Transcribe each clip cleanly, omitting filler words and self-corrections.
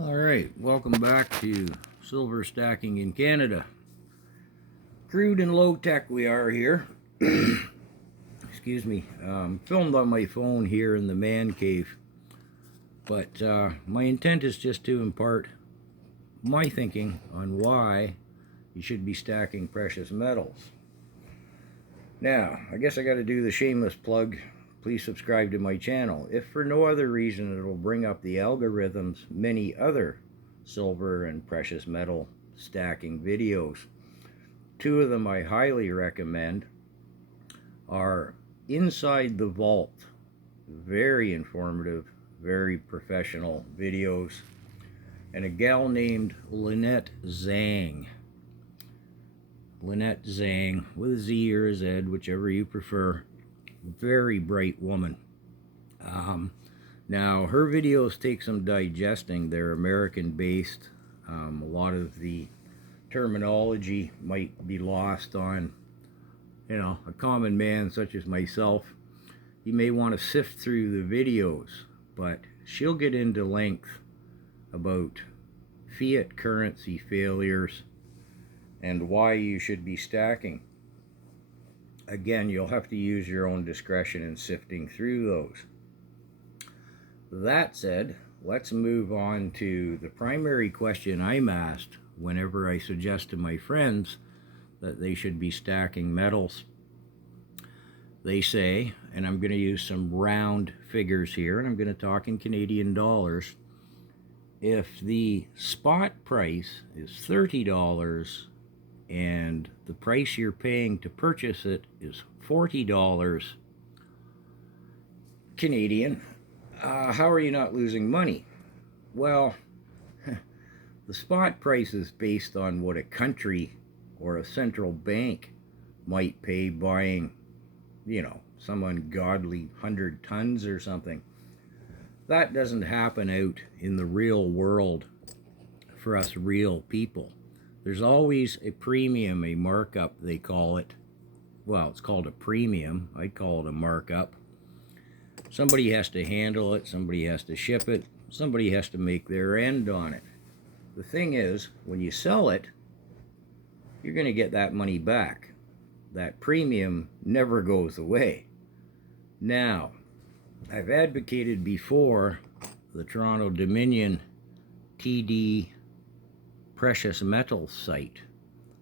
Alright, welcome back to silver stacking in Canada. Crude and low tech we are here. Excuse me. Filmed on my phone here in the man cave. But my intent is just to impart my thinking on why you should be stacking precious metals. Now, I guess I got to do the shameless plug. Please subscribe to my channel. If for no other reason, it'll bring up the algorithm's many other silver and precious metal stacking videos. Two of them I highly recommend are Inside the Vault. Very informative, very professional videos. And a gal named Lynette Zhang. Lynette Zhang, with a Z or a Z, whichever you prefer. Very bright woman. Now, her videos take some digesting. They're American-based. A lot of the terminology might be lost on, a common man such as myself. You may want to sift through the videos, but she'll get into length about fiat currency failures and why you should be stacking. Again, you'll have to use your own discretion in sifting through those. That said, let's move on to the primary question I'm asked whenever I suggest to my friends that they should be stacking metals. They say, and I'm going to use some round figures here, and I'm going to talk in Canadian dollars. If the spot price is $30 and the price you're paying to purchase it is $40 Canadian, how are you not losing money? Well, the spot price is based on what a country or a central bank might pay buying, some ungodly 100 tons or something. That doesn't happen out in the real world for us real people. There's always a premium, a markup they call it. Well, it's called a premium. I'd call it a markup. Somebody has to handle it, somebody has to ship it, somebody has to make their end on it. The thing is, when you sell it, you're going to get that money back. That premium never goes away. Now, I've advocated before the Toronto Dominion TD precious metals site,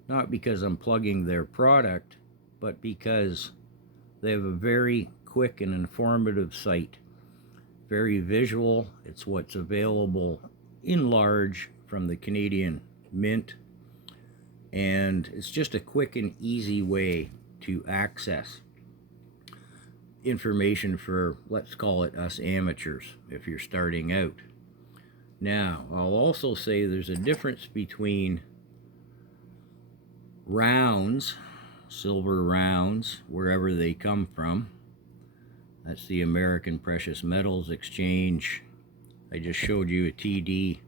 not because I'm plugging their product, but because they have a very quick and informative site, very visual. It's what's available in large from the Canadian Mint, and it's just a quick and easy way to access information for, let's call it, us amateurs if you're starting out. Now, I'll also say there's a difference between rounds, silver rounds, wherever they come from. That's the American Precious Metals Exchange. I just showed you a TD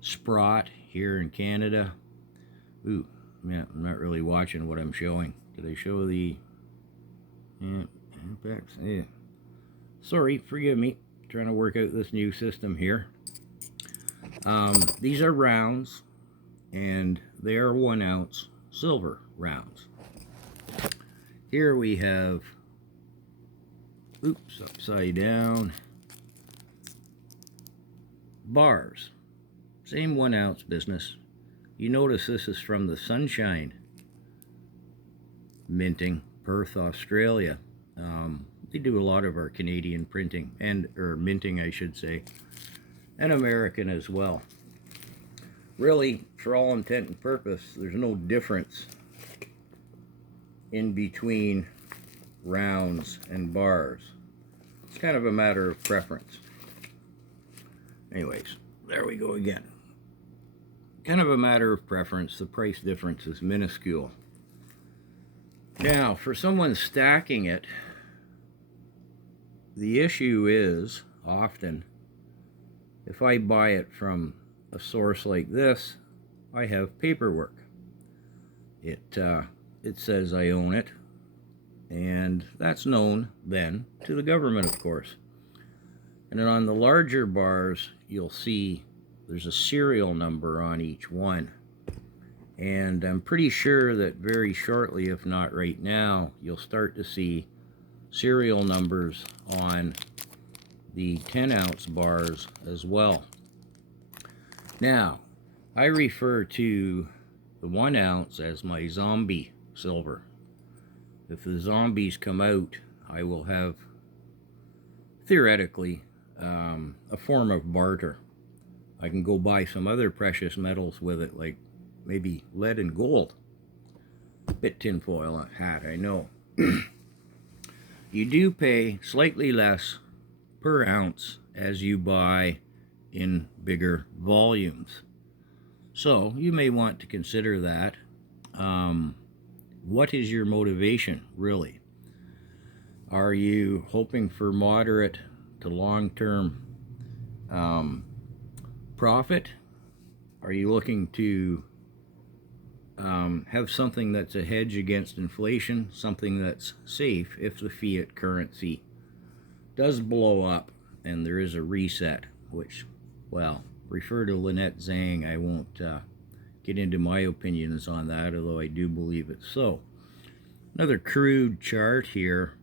Sprott here in Canada. Ooh, yeah, I'm not really watching what I'm showing. Did I show the... Yeah. Sorry, forgive me. Trying to work out this new system here. These are rounds, and they are 1 ounce silver rounds. Here we have, oops, upside down, bars. Same 1 ounce business. You notice this is from the Sunshine Minting, Perth, Australia. They do a lot of our Canadian printing, or minting, I should say, and American as well. Really, for all intent and purpose, there's no difference in between rounds and bars. It's kind of a matter of preference. Anyways, there we go again. Kind of a matter of preference. The price difference is minuscule. Now, for someone stacking it, the issue is often, if I buy it from a source like this, I have paperwork. It says I own it, and that's known then to the government, of course. And then on the larger bars, you'll see there's a serial number on each one. And I'm pretty sure that very shortly, if not right now, you'll start to see serial numbers on the 10-ounce bars as well. Now, I refer to the 1 ounce as my zombie silver. If the zombies come out, I will have, theoretically, a form of barter. I can go buy some other precious metals with it, like maybe lead and gold. Bit tinfoil hat, I know. You do pay slightly less per ounce as you buy in bigger volumes. So you may want to consider that. What is your motivation, really? Are you hoping for moderate to long-term profit? Are you looking to have something that's a hedge against inflation, something that's safe if the fiat currency does blow up and there is a reset, which, well, refer to Lynette Zhang. I won't get into my opinions on that, although I do believe it's so. Another crude chart here.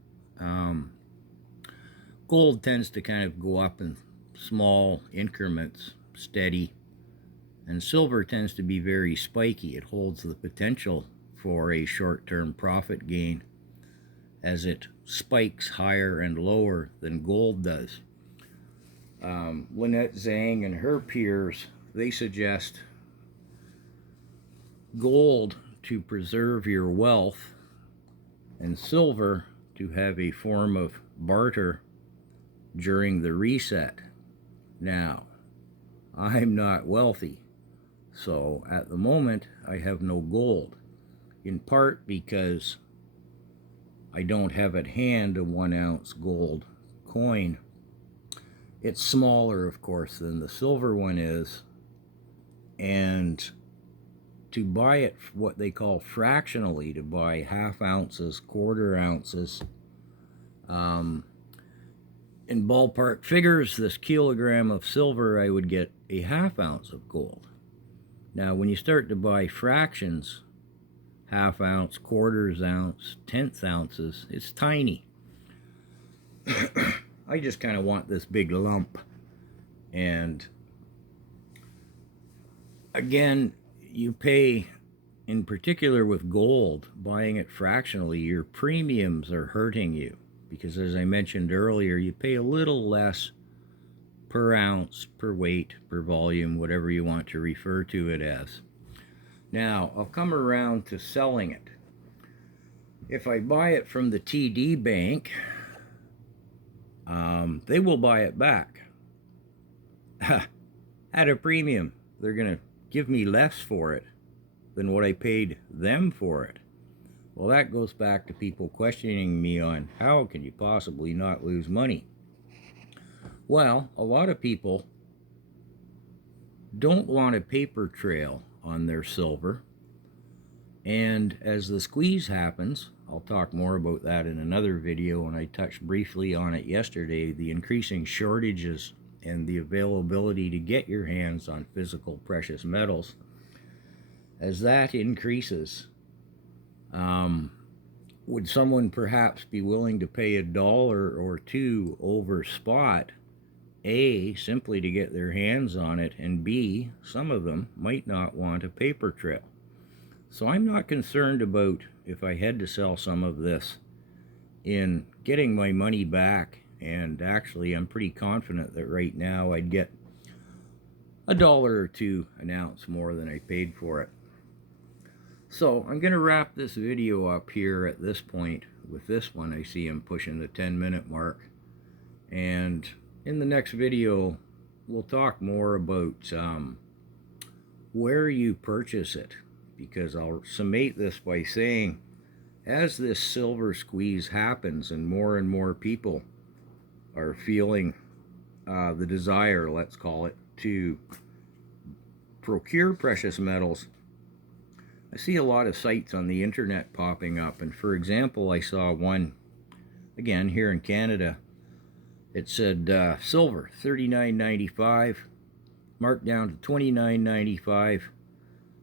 Gold tends to kind of go up in small increments, steady, and silver tends to be very spiky. It holds the potential for a short-term profit gain as it spikes higher and lower than gold does. Lynette Zhang and her peers, they suggest gold to preserve your wealth and silver to have a form of barter during the reset. Now, I'm not wealthy, so at the moment I have no gold, in part because I don't have at hand a 1 ounce gold coin. It's smaller, of course, than the silver one is, and to buy it what they call fractionally, to buy half ounces, quarter ounces, in ballpark figures, this kilogram of silver, I would get a half ounce of gold. Now, when you start to buy fractions, half ounce, quarters ounce, tenth ounces, it's tiny. I just kind of want this big lump. And again, you pay, in particular with gold, buying it fractionally, your premiums are hurting you. Because as I mentioned earlier, you pay a little less per ounce, per weight, per volume, whatever you want to refer to it as. Now, I'll come around to selling it. If I buy it from the TD Bank, they will buy it back at a premium. They're going to give me less for it than what I paid them for it. Well, that goes back to people questioning me on how can you possibly not lose money? Well, a lot of people don't want a paper trail on their silver. And as the squeeze happens, I'll talk more about that in another video, and I touched briefly on it yesterday, the increasing shortages and the availability to get your hands on physical precious metals. As that increases, would someone perhaps be willing to pay $1 or $2 over spot? A, simply to get their hands on it, and B, some of them might not want a paper trail. So I'm not concerned about, if I had to sell some of this, in getting my money back. And actually, I'm pretty confident that right now I'd get $1 or $2 an ounce more than I paid for it. So I'm going to wrap this video up here at this point with this one. I see I'm pushing the 10-minute mark. And in the next video, we'll talk more about where you purchase it. Because I'll summate this by saying, as this silver squeeze happens and more people are feeling the desire, let's call it, to procure precious metals, I see a lot of sites on the internet popping up. And for example, I saw one, again, here in Canada. It said silver, $39.95, marked down to $29.95.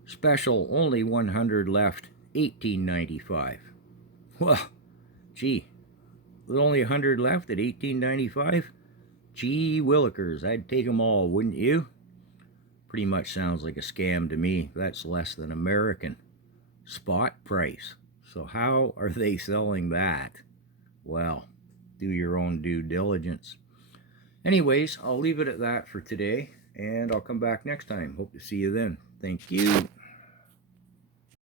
Special, only 100 left, $18.95. Well, gee, with only 100 left at $18.95? Gee willikers, I'd take them all, wouldn't you? Pretty much sounds like a scam to me. That's less than American spot price. So how are they selling that? Well, do your own due diligence. Anyways, I'll leave it at that for today, and I'll come back next time. Hope to see you then. Thank you.